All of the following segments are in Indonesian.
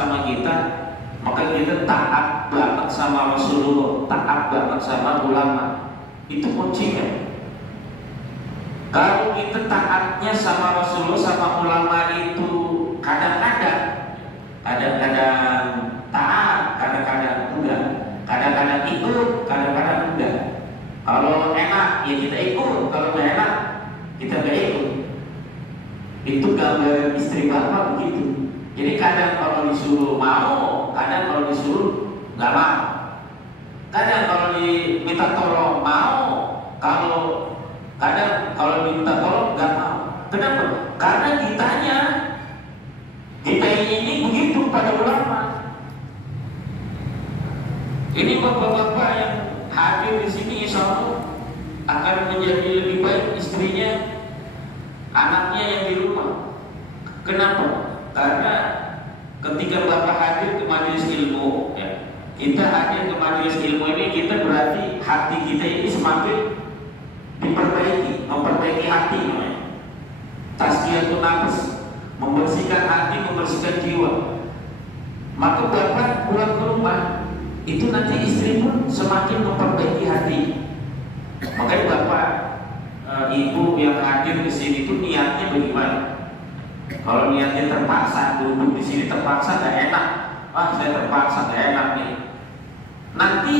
sama kita, maka kita taat banget sama Rasulullah, taat banget sama ulama. Itu kuncinya. Kalau kita taatnya sama Rasulullah, sama ulama itu kadang-kadang taat, kadang-kadang enggak, kadang-kadang ikut, kadang-kadang enggak. Kalau enak ya kita ikut, kalau nggak enak kita nggak ikut. Itu gambar istri bapak begitu. Jadi kadang kalau disuruh mau, kadang kalau disuruh nggak mau. Kadang kalau diminta tolong mau, kadang kalau diminta tolong nggak mau. Kenapa? Karena kita ini begitu pada ulama. Ini bapak-bapak yang hadir di sini insya Allah akan menjadi lebih baik istrinya, anaknya yang di rumah. Kenapa? Karena ketika bapak hadir ke majelis ilmu, ya, kita hadir ke majelis ilmu ini, kita berarti hati kita ini semakin diperbaiki, memperbaiki hati namanya. Tazkiyatun nafs, membersihkan hati, membersihkan jiwa. Maka bapak pulang ke rumah, itu nanti istri pun semakin memperbaiki hati. Makanya bapak, ibu yang hadir di sini itu niatnya bagaimana? Kalau niatnya terpaksa, duduk di sini terpaksa nggak enak. Saya terpaksa nggak enak nih. Nanti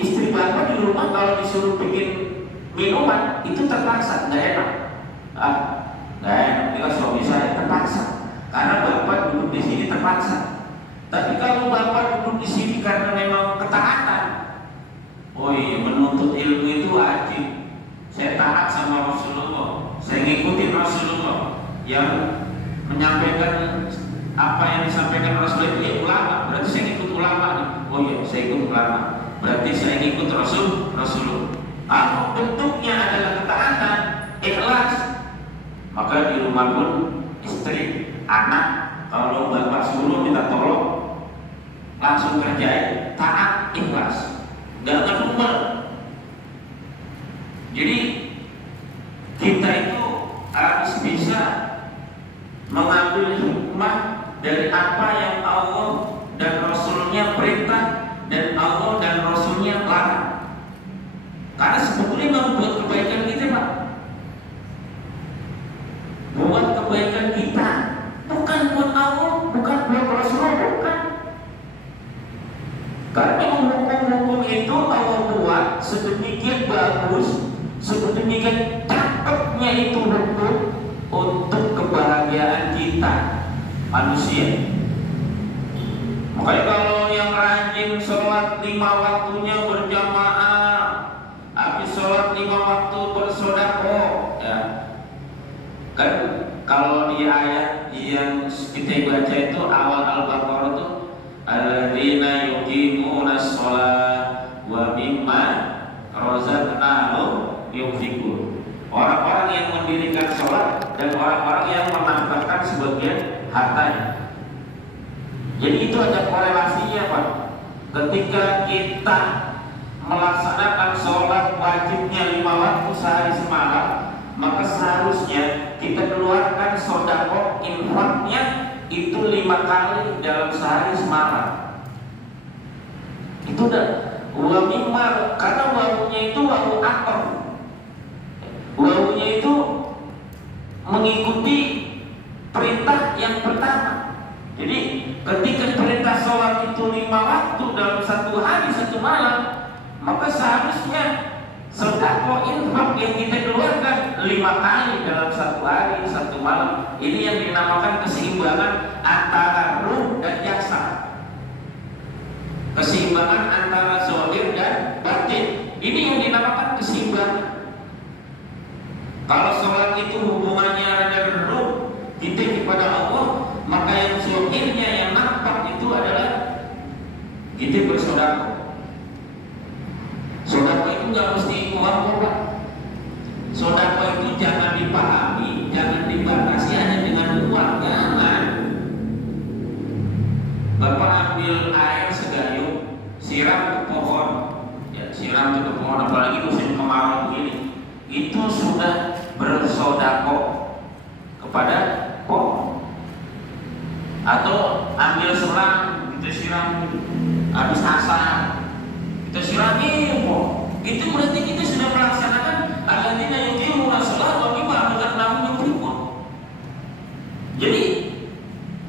istri bapak di rumah kalau disuruh bikin minuman itu terpaksa nggak enak. Nggak enak. Ini suami saya terpaksa karena bapak duduk di sini terpaksa. Tapi kalau bapak duduk di sini karena memang ketaatan, oh iya, menuntut ilmu itu wajib. Saya taat sama Rasulullah, saya ngikutin Rasulullah yang menyampaikan apa yang disampaikan Rasulullah itu ya ulama. Berarti saya ikut ulama nih. Oh iya, saya ikut ulama. Berarti saya ikut Rasulullah. Kalau bentuknya adalah ketaatan, ikhlas, maka di rumah pun istri, anak, kalau bapak suruh minta tolong langsung kerjain, taat, ikhlas, nggak ngedumel. Jadi kita itu harus bisa mengambil hikmah dari apa yang Allah dan Rasulnya perintah dan Allah dan Rasulnya larang. Karena sebetulnya membuat kebaikan kita, Pak, buat kebaikan kita, bukan buat Allah, bukan buat Rasulullah, bukan. Karena hukum-hukum itu Allah buat sedemikian bagus, sedemikian cakepnya itu hukum untuk kebahagiaan kita manusia. Makanya kalau yang rajin sholat 5 waktunya berjamaah, habis sholat 5 waktu bersedekah, ya kan. Kalau di ayat yang kita baca itu awal Al-Baqarah itu alladzina yuqimuna shalah wa mimma razaqnahum yunfiqun. Orang-orang yang mendirikan sholat dan orang-orang yang menafkahkan sebagian hartanya. Jadi itu ada korelasinya, Pak. Ketika kita melaksanakan sholat wajibnya 5 waktu sehari semalam, maka seharusnya kita keluarkan sedekah infaknya itu 5 kali dalam sehari semalam. Itu udah wamimar, karena wawunya itu wawu akor. Wawunya itu mengikuti perintah yang pertama. Jadi ketika perintah sholat itu 5 waktu dalam 1 hari 1 malam, maka seharusnya sedekah infak yang kita keluarkan 5 kali dalam 1 hari 1 malam. Ini yang dinamakan keseimbangan antara ruh dan jasad, keseimbangan antara zahir dan batin. Ini yang dinamakan keseimbangan. Kalau sholat itu hubungannya dengan ruh kita kepada Allah, maka yang zahirnya yang nampak itu adalah kita bersedekah. Sedekah itu nggak mesti uang, Pak. Sedekah itu jangan dipahami, jangan dibatasi hanya dengan uang, jangan. Bapak ambil air segayung, siram ke pohon, ya, siram ke pohon, apalagi musim kemarau begini, itu sudah bersedekah kepada pohon. Atau ambil selang kita siram habis asar kita siram info, itu berarti kita sudah melaksanakan alladzina yuqimuna shalah wa mimma razaqnahum yunfiqun. Jadi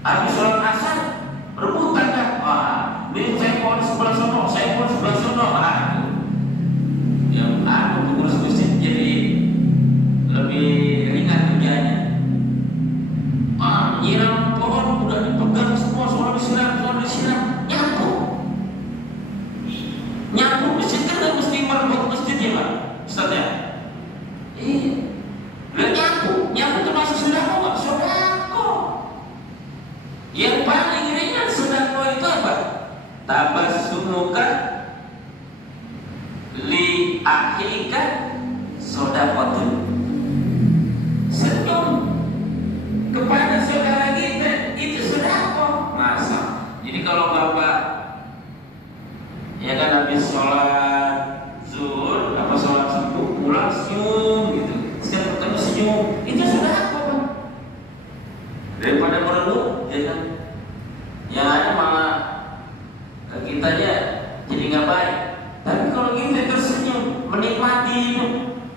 habis sholat asar rebutan kan, ini saya mau di sebelah sono, saya mau di sebelah sono, yang pengurus masjid jadi lebih ringan kerjanya. Nyiram pohon udah dipegang semua, soal disiram, nyapu masjid kan nggak mesti merebut masjid ya Pak Ustaz ya? Iya. Udah nyapu termasuk sodako nggak? Sodako. Yang paling ringan sodako itu apa? Tabassumuka li akhika sodakotun. Senyum kepada saudara kita itu sodako. Masa? Jadi kalau Bapak ya kan habis sholat zuhur apa sholat subuh pulang senyum gitu, sekarang ketemu senyum, itu sudah apa Bang? Daripada merenung ya kan, yang ada malah kitanya jadi nggak baik. Tapi kalau kita tersenyum menikmati itu,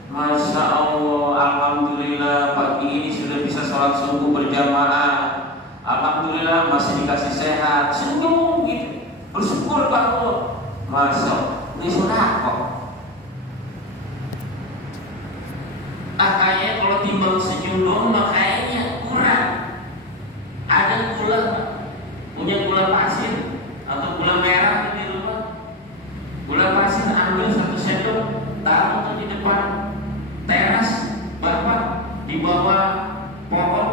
masya Allah, alhamdulillah pagi ini sudah bisa sholat subuh berjamaah, alhamdulillah masih dikasih sehat, senyum gitu, bersyukur Pak Allah. Masuk, ini sudah kok. Kayaknya kalau timbang senyum doang, kayaknya kurang. Ada gula, punya gula pasir atau gula merah di rumah. Gula pasir ambil 1 sendok, taruh di depan teras Bapak di bawah pohon,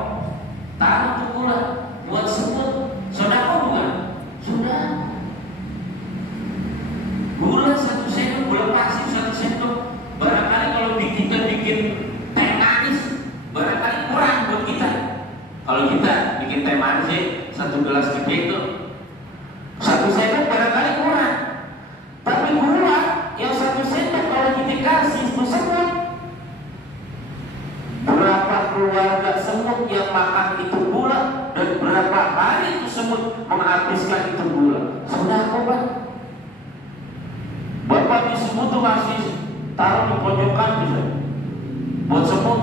taruh tuh gula buat semut. Sodako bukan? Sudah. Gula 1 sendok, gula pasir 1 sendok. Barangkali kalau kita bikin teh manis, barangkali kurang buat kita. Kalau kita bikin teh manis sih 1 gelas gede itu 1 sendok barangkali kurang. Tapi gula yang 1 sendok kalau kita kasih itu semut, berapa keluarga semut yang makan itu gula dan berapa hari itu semut menghabiskan itu gula. Sudah kok Pak. Bapak di semut tuh masih taruh di pojokan bisa buat semut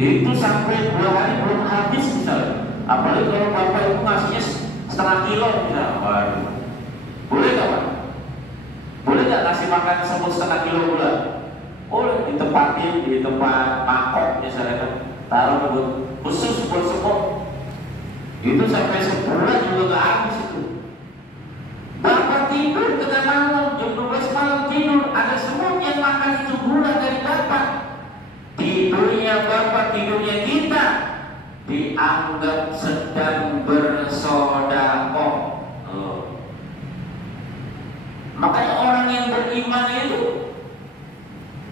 itu sampai 2 hari belum habis misalnya. Apalagi kalau Bapak itu ngasihnya setengah kilo misalnya. Waduh. Boleh gak Pak? Boleh gak kasih makan semut setengah kilo gula? Boleh, ditempatin di tempat mangkok misalnya kan, taruh buat khusus buat semut. Itu sampai sebulan juga gak habis itu. Bapak tidur tengah malam, jam 12 malam tidur, ada semut yang makan itu gula dari Bapak. Tidurnya Bapak, tidurnya kita dianggap sedang bersedekah. Makanya orang yang beriman itu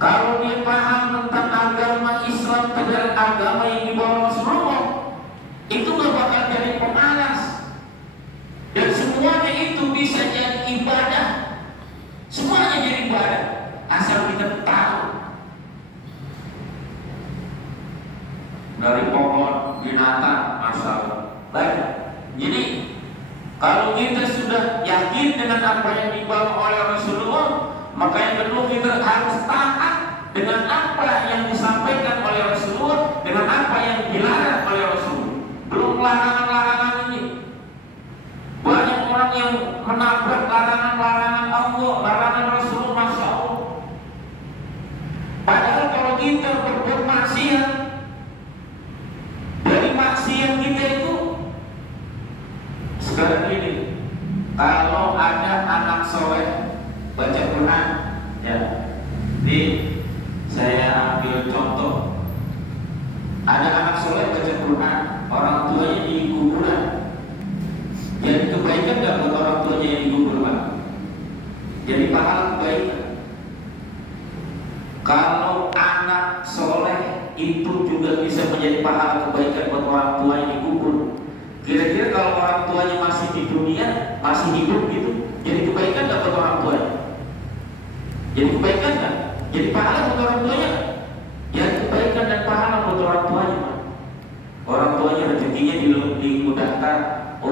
kalau dia paham tentang agama Islam dan agama yang dibawa Rasulullah, itu gak bakal jadi pemalas. Dan semuanya itu bisa jadi ibadah. Semuanya jadi ibadah asal kita tahu. Dari pohon, binatang, masalah baik. Jadi kalau kita sudah yakin dengan apa yang dibawa oleh Rasulullah, maka yang kedua kita harus taat dengan apa yang disampaikan oleh Rasulullah, dengan apa yang dilarang oleh Rasulullah. Belum larangan-larangan ini. Banyak orang yang menabrak larangan-larangan Allah, larangan Rasulullah, masya Allah. Padahal kalau kita berbuat maksiat, dari maksiat kita itu sekarang ini, kalau ada anak soleh baca Quran, ya, ini saya ambil contoh. Ada anak soleh baca Quran, orang tuanya di kuburan. Jadi kebaikan gak buat orang tuanya yang digubur Pak? Jadi pahala kebaikan. Kalau anak soleh itu juga bisa menjadi pahala kebaikan buat orang tua yang digubur. Kira-kira kalau orang tuanya masih di dunia, masih hidup gitu, jadi kebaikan gak buat orang tuanya? Jadi kebaikan gak? Jadi pahala buat orang tuanya? Jadi kebaikan dan pahala buat orang tuanya Pak. Orang tuanya rezekinya dimudahkan,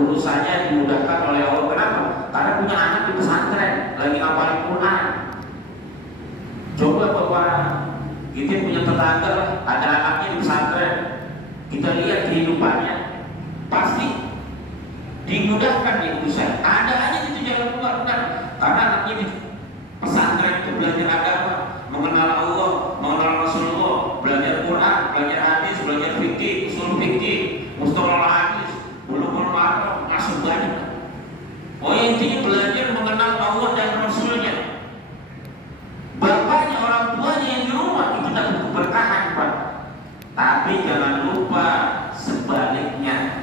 urusannya dimudahkan oleh Allah. Kenapa? Karena punya anak di pesantren lagi ngapalin Quran. Coba bapak kita punya tetangga ada anaknya di pesantren, kita lihat kehidupannya, pasti dimudahkan di urusan. Ada aja itu jalan keluar, karena anaknya di pesantren itu belajar agama, mengenal Allah, mengenal Rasulullah, belajar Quran, belajar hadis, belajar fikih, usul fikih, mustalahul hadis, bulughul maram, masuk banyak. Oh, intinya belajar mengenal Allah dan Rasulnya. Bapaknya, orang tuanya yang di rumah itu dapat keberkahan, Pak. Tapi jangan lupa sebaliknya.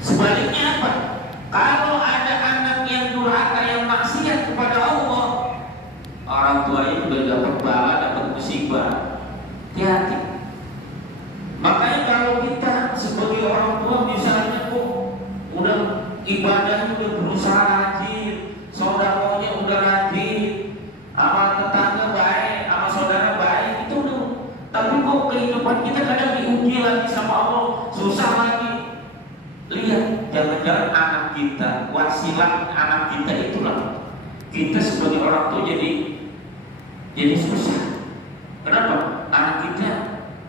Sebaliknya apa? Kalau ada anak yang durhaka, yang maksiat kepada Allah, orang tuanya juga dapat bala, dapat musibah. Hati-hati. Makanya kalau kita sebagai orang tua misalnya kok udah ibadahnya udah berusaha rajin, saudaranya udah rajin, sama tetangga baik, sama saudara baik, itu udah. Tapi kok kehidupan kita kadang diuji lagi sama Allah, susah lagi. Lihat, jangan-jangan anak kita, wasilah anak kita itulah kita sebagai orang tua jadi susah. Kenapa? Anak kita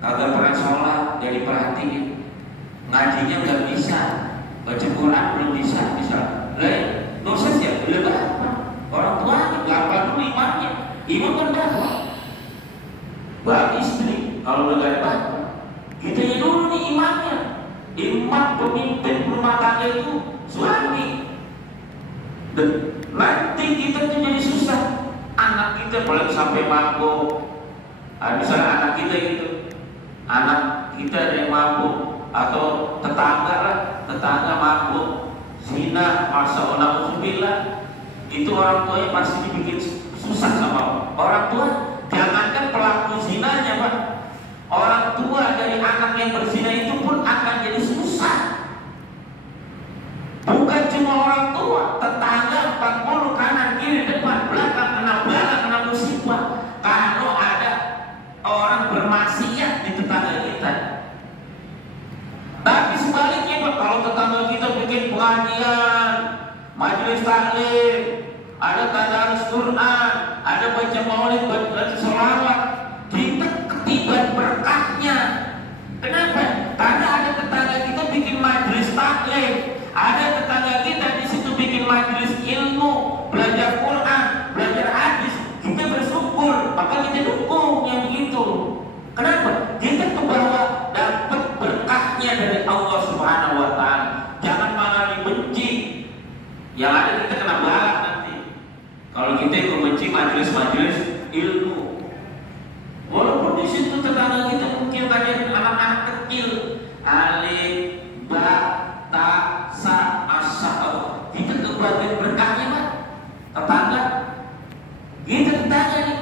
kagak pernah sholat, jadi perhatiin, ngajinya nggak bisa, baca Quran belum bisa, lain dosa siapa? Udah berapa? Orang tuanya nggak apa dulu imannya, iman kan berapa? Buat istri, kalau udah gak ada kita dulu nih imannya. Iman pemimpin rumah tangga itu suami. Dan nanti kita tuh jadi susah. Anak kita boleh sampai mabuk. Misalnya anak kita gitu, anak kita ada yang mabuk, atau tetangga mabuk, zina, masa-na'udzubillah, itu orang tuanya pasti dibikin susah sama orang tua. Jangankan pelaku zinanya, Pak, orang tua dari anak yang berzina itu pun akan jadi susah. Bukan cuma orang tua, tetangga 40 kanan kiri depan belakang kena bala, kena musibah. Kalau ada orang bermaksiat di tetangga kita. Tapi sebaliknya, Pak, kalau tetangga kita bikin pengajian, majelis taklim, ada tadarus Quran, ada baca maulid, baca sholawat, kita ketiban berkahnya. Kenapa? Karena ada tetangga kita bikin majelis taklim, ada tetangga kita di situ bikin majelis ilmu, belajar Quran, belajar hadis. Kita bersyukur, maka kita dukung yang begitu. Kenapa? Kita kebawa dapat berkahnya dari Allah Subhanahu Wa Taala. Jangan malah dibenci. Yang ada kita kena balak nanti. Kalau kita membenci majelis-majelis ilmu, walaupun di situ tetangga kita mungkin ada anak-anak kecil, alif, ba, ta, sa, asa, kita kebagian berkahnya, Pak. Tetangga, kita tanya nih,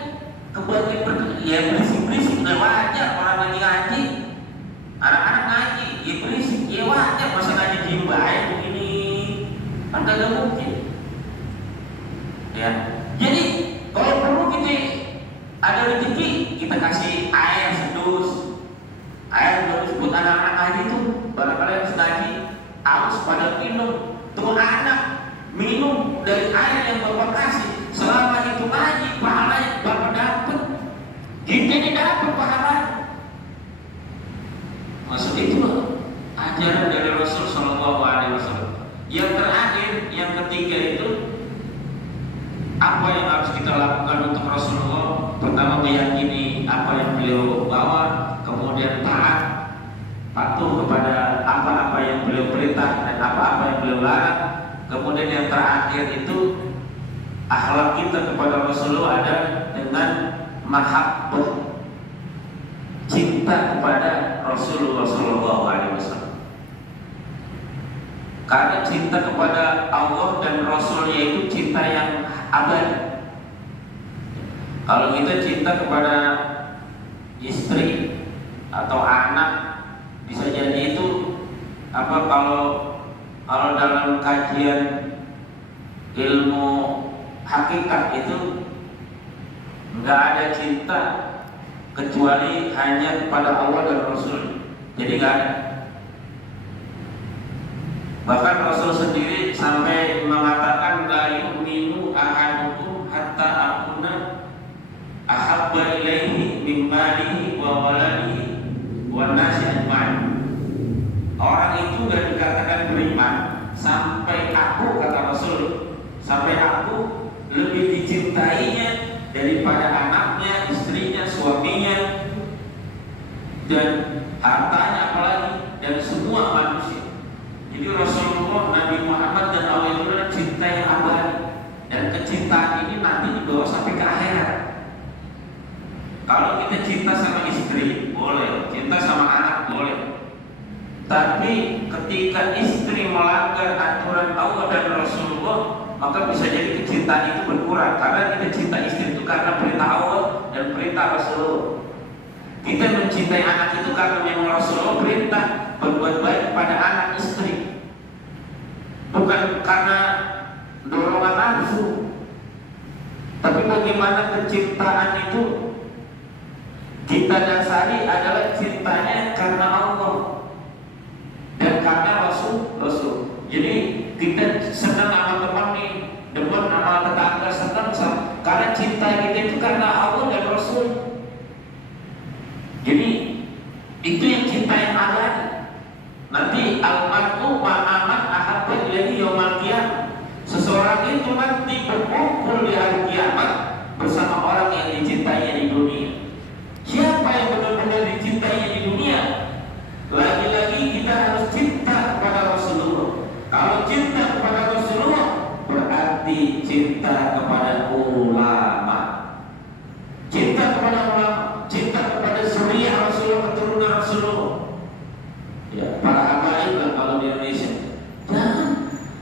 kebagian berkah, ya berisik-berisik, udah wajar orang lagi ngaji, anak-anak ngaji, ya berisik, ya wajar, masa ngaji diem baik begini, kan kagak mungkin. Ya, jadi kalau perlu kita ada rezeki, kita kasih air sedus, buat anak-anak ngaji itu. Barangkali yang ngaji harus pada minum, tuh anak minum dari air yang Bapak kasih. Selama itu ngaji, pahalanya Bapak dapat, kita ini dapat pahalanya. Maksud itu ajaran dari Rasul Shallallahu Alaihi Wasallam. Yang terakhir, yang ketiga itu, apa yang harus kita lakukan untuk Rasulullah? Pertama, meyakini apa yang beliau bawa, kemudian taat, patuh kepada apa-apa yang beliau perintah dan apa-apa yang beliau larang. Kemudian yang terakhir itu, akhlak kita kepada Rasulullah ada dengan mahabbah, cinta kepada Rasulullah Shallallahu Alaihi Wasallam. Karena cinta kepada Allah dan Rasulnya itu cinta yang abadi. Kalau kita cinta kepada istri atau anak, bisa jadi itu apa, kalau dalam kajian ilmu hakikat itu nggak ada cinta kecuali hanya kepada Allah dan Rasul. Jadi nggak ada. Bahkan Rasul sendiri sampai mengatakan la yu'minu ahadukum hatta akuna ahabba ilaihi min malihi wa waladihi wan nasi ajma'in. Orang itu gak dikatakan beriman sampai aku, kata Rasul, sampai aku lebih dicintainya daripada anaknya, istrinya, suaminya, dan hartanya apalagi, dan semua manusia. Jadi Rasulullah, Nabi Muhammad dan Allah itu adalah cinta yang abadi, dan kecintaan ini nanti dibawa sampai ke akhirat. Kalau kita cinta sama istri boleh, cinta sama anak boleh, tapi ketika istri melanggar aturan Allah dan Rasulullah, maka bisa jadi kecintaan itu berkurang. Karena kita cinta istri itu karena perintah Allah dan perintah Rasulullah. Kita mencintai anak itu karena memang Rasulullah perintah berbuat baik kepada anak istri, bukan karena dorongan nafsu. Tapi bagaimana kecintaan itu kita dasari adalah cintanya karena Allah dan karena Rasul. Jadi kita senang sama teman nih, demen sama tetangga, senang karena cinta kita itu karena Allah dan Rasul. Jadi itu yang cinta yang abadi. Nanti al-mar'u ma'aman ahabba ilaihi yaumal qiyamah. Seseorang itu nanti berkumpul di hari kiamat bersama orang yang dicintainya di dunia. Siapa yang benar-benar dicintainya di dunia? Lagi-lagi kita harus cinta kepada Rasulullah. Kalau cinta kepada Rasulullah berarti cinta kepada ulama. Cinta kepada ulama, cinta kepada zuriyah Rasulullah, keturunan Rasulullah. Ya, para habaib lah kalau di Indonesia.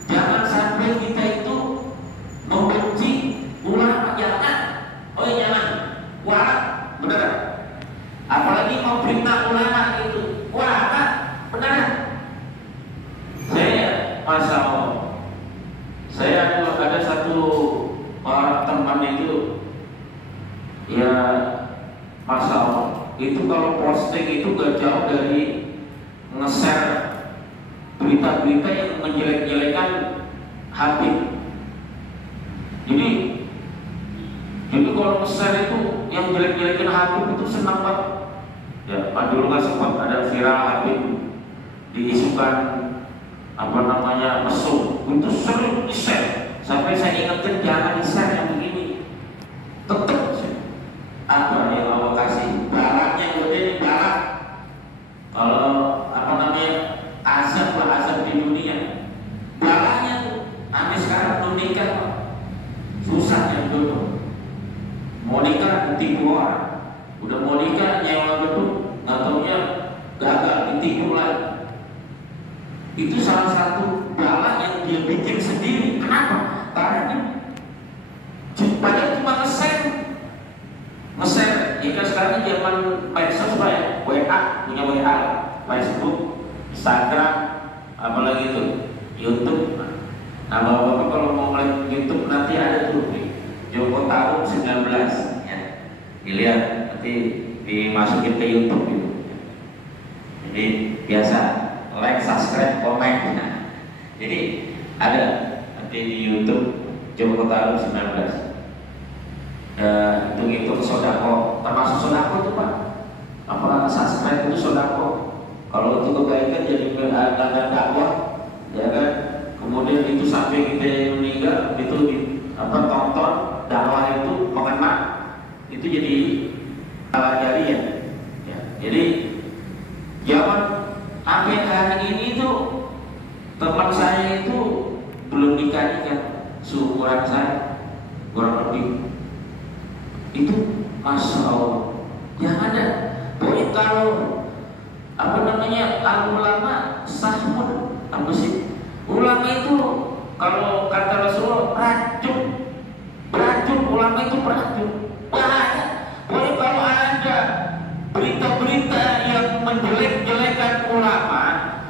Jangan sampai kita itu membenci ulama, jangan. Oh jangan. Wah, benar. Apalagi mau fitnah ulama itu. Wah, benar. Masya Allah, saya ada satu orang teman itu, ya Masya Allah, itu kalau posting itu gak jauh dari nge-share berita-berita yang menjelek-jelekan Habib. Jadi kalau nge-share itu yang jelek-jelekan Habib itu senang banget. Ya, dulu nggak sempat ada viral Habib diisukan mesum, itu sering di-share. Sampai saya ingatkan jangan di-share yang begini. Tetap apa yang Allah kasih baraknya gede nih, barak. Kalau azab di dunia, baraknya tuh Anda sekarang belum nikah, susah yang dulu. Mau nikah ditipu orang, udah mau nikah nyewa gedung, nggak taunya gagal, ditipu lagi. Itu salah satu bala yang dia bikin sendiri. Kenapa? Karena padahal cuma nge-share. Ya kan sekarang zaman medsos ya, WA, punya WA, Facebook, Instagram, apalagi itu, YouTube. Nah, bapak-bapak kalau mau ngeliat YouTube nanti ada tuh Joko Tarung 19 ya. Dilihat nanti dimasukin ke YouTube gitu. Jadi biasa like, subscribe, komen. Nah, jadi ada nanti di YouTube Joko Tarung 19. Itu sodako, termasuk sodako itu Pak. Apa subscribe itu sodako? Kalau itu kebaikan jadi ladang dakwah, ya kan? Kemudian itu sampai kita meninggal itu tonton dakwah itu mengena, itu jadi jariah. Ya, jadi zaman sampai hari ini tuh teman saya itu belum nikah, seumuran saya kurang lebih. Itu Masya Allah, yang ada. Pokoknya kalau al-ulama sahmun, apa sih? Ulama itu kalau kata Rasulullah beracun, ulama itu beracun. Banyak. Pokoknya kalau ada berita-berita yang menjelek-jelekan ulama,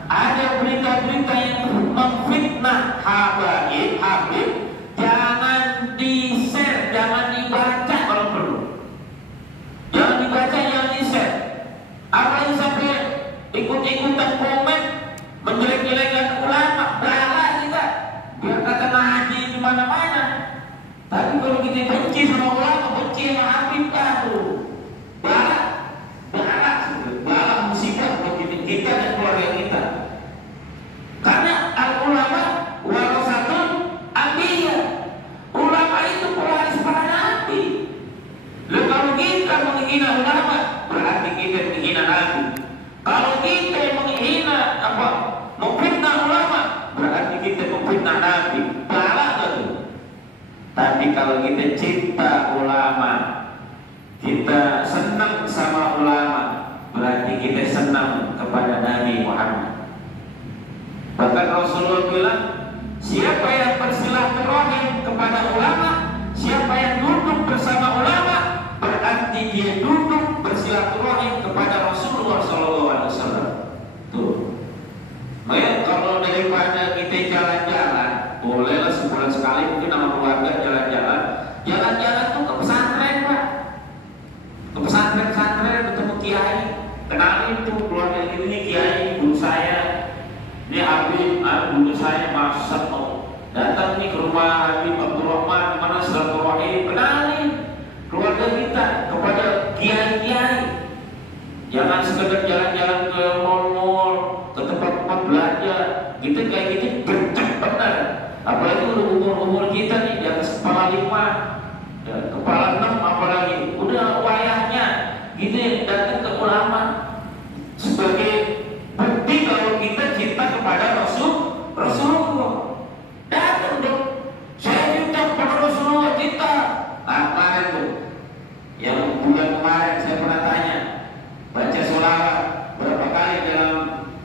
ada berita-berita yang memfitnah Habib, jangan di-share, jangan dibaca kalau perlu. Jangan dibaca, jangan di-share. Apalagi sampai ikut-ikutan komen menjelek-jelekan ulama. kalau kita benci sama ulama, benci sama Habib, aduh, balak musibah buat kita dan keluarga kita. Karena al-ulama warasatul anbiya, ulama itu pewaris para nabi. Lalu kalau kita menghina ulama, berarti kita menghina nabi. Kalau kita menghina memfitnah ulama, berarti kita memfitnah nabi. Balak itu. Tapi kalau kita cinta ulama, kita senang sama ulama, berarti kita senang kepada Nabi Muhammad. Bahkan Rasulullah bilang, siapa yang bersilaturahim kepada ulama, siapa yang duduk bersama ulama, berarti dia duduk bersilaturahim kepada Rasulullah SAW. Tuh. Makanya kalau daripada kita jalan-jalan, bolehlah sebulan sekali mungkin sama keluarga jalan-jalan. Jalan-jalan tuh ke pesantren, Pak. Ke pesantren ketemu kiai, kenalin tuh keluarga ini kiai, guru saya. Ini Habib, guru saya masa mau datang nih ke rumah Habib Abdurrahman, mana silaturahim, kenalin keluarga kita kepada kiai-kiai. Jangan sekedar jalan-jalan ke mall-mall, ke tempat-tempat belanja. Kita kayak gitu gercep benar. Apalagi udah umur-umur kita nih di atas kepala 5, ya, kepala 6 apalagi. Udah wayahnya gitu yang datang ke ulama sebagai bukti kalau kita cinta kepada Rasulullah. Datang dong, saya cinta kepada Rasulullah, cinta. Kemarin tuh, yang bulan kemarin saya pernah tanya, baca sholawat berapa kali dalam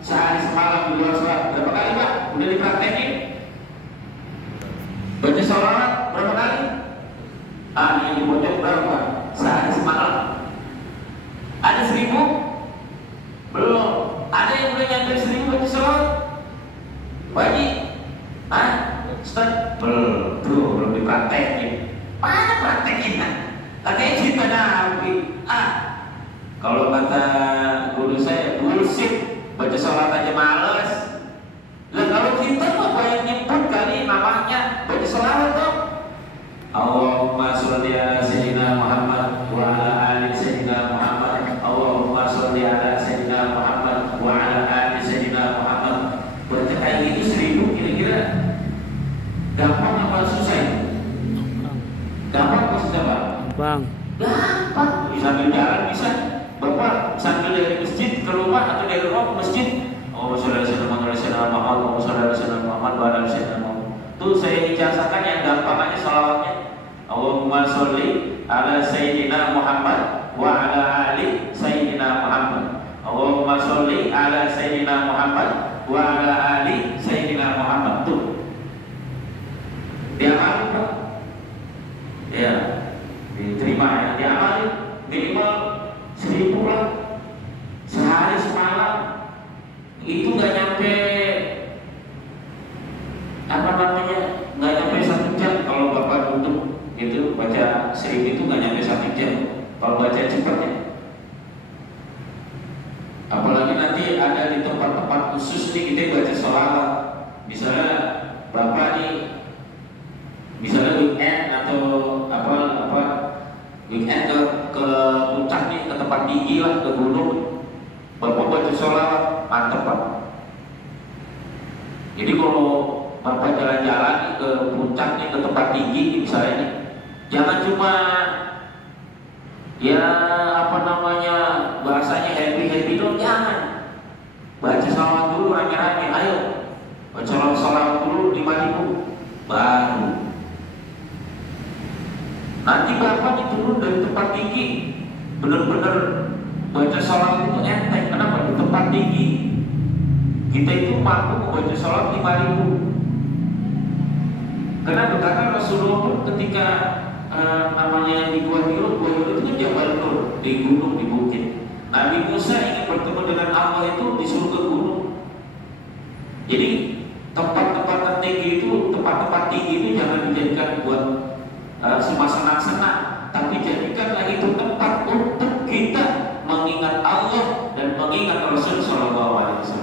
sehari semalam di luar sholat? Berapa kali, Pak? Udah dipraktekin? Baca sholawat berapa kali? Ini dibocor berapa? Sehari semalam. Ada 1000? Belum. Ada yang udah nyampe 1000 baca sholawat? Wajib? Ustaz? Belum dipraktekin. Mana praktekin? Katanya cinta Nabi. Kalau kata guru saya, bullshit, baca sholat aja males. Lah kalau kita mah banyak nyebut kali namanya baca sholat tuh. Allahumma sholli ala sayyidina Muhammad wa ala ali sayyidina Muhammad. Allahumma sholli ala sayyidina Muhammad wa ala ali sayyidina Muhammad. Baca kayak gitu 1000 kira-kira gampang apa susah? Gampang apa susah, Pak? Gampang. Sambil jalan bisa. Bapak sambil dari masjid ke rumah atau dari rumah ke masjid, Allahumma sholli ala sayyidina Muhammad, Allahumma sholli ala sayyidina Muhammad wa ala ali sayyidina Muhammad. Tuh saya ijazahkan yang gampang aja sholawatnya. Allahumma sholli ala sayyidina Muhammad wa ala ali sayyidina Muhammad. Allahumma sholli ala sayyidina Muhammad wa ala ali sayyidina Muhammad. Tuh. Diamalin, Pak. Ya, diterima ya. Diamalin minimal 1000 lah sehari semalam. Itu nggak nyampe nggak nyampe 1 jam kalau Bapak duduk gitu baca 1000 itu nggak nyampe 1 jam kalau baca cepatnya. Apalagi nanti ada di tempat-tempat khusus nih kita baca sholawat. Misalnya Bapak nih, misalnya weekend atau weekend ke puncak nih, ke tempat tinggi lah, ke gunung, Bapak baca sholawat, mantep, Pak. Jadi kalau Bapak jalan-jalan ke puncak nih, ke tempat tinggi misalnya nih, jangan cuma bahasanya happy dong, jangan. Baca sholawat dulu rame-rame, ayo baca sholawat dulu 5000 baru. Nanti Bapak turun dari tempat tinggi, benar-benar baca sholawat itu enteng. Kenapa? Di tempat tinggi kita itu mampu membaca sholawat 5000. Kenapa? Karena Rasulullah pun ketika namanya di Gua Hiro itu kan Jabal Nur, di gunung, di bukit. Nabi Musa ingin bertemu dengan Allah itu disuruh ke gunung. Jadi tempat-tempat tertinggi itu, tempat-tempat tinggi itu jangan dijadikan buat cuma senang-senang, tapi jadikanlah itu tempat untuk kita mengingat Allah dan mengingat Rasul Sallallahu Alaihi Wasallam.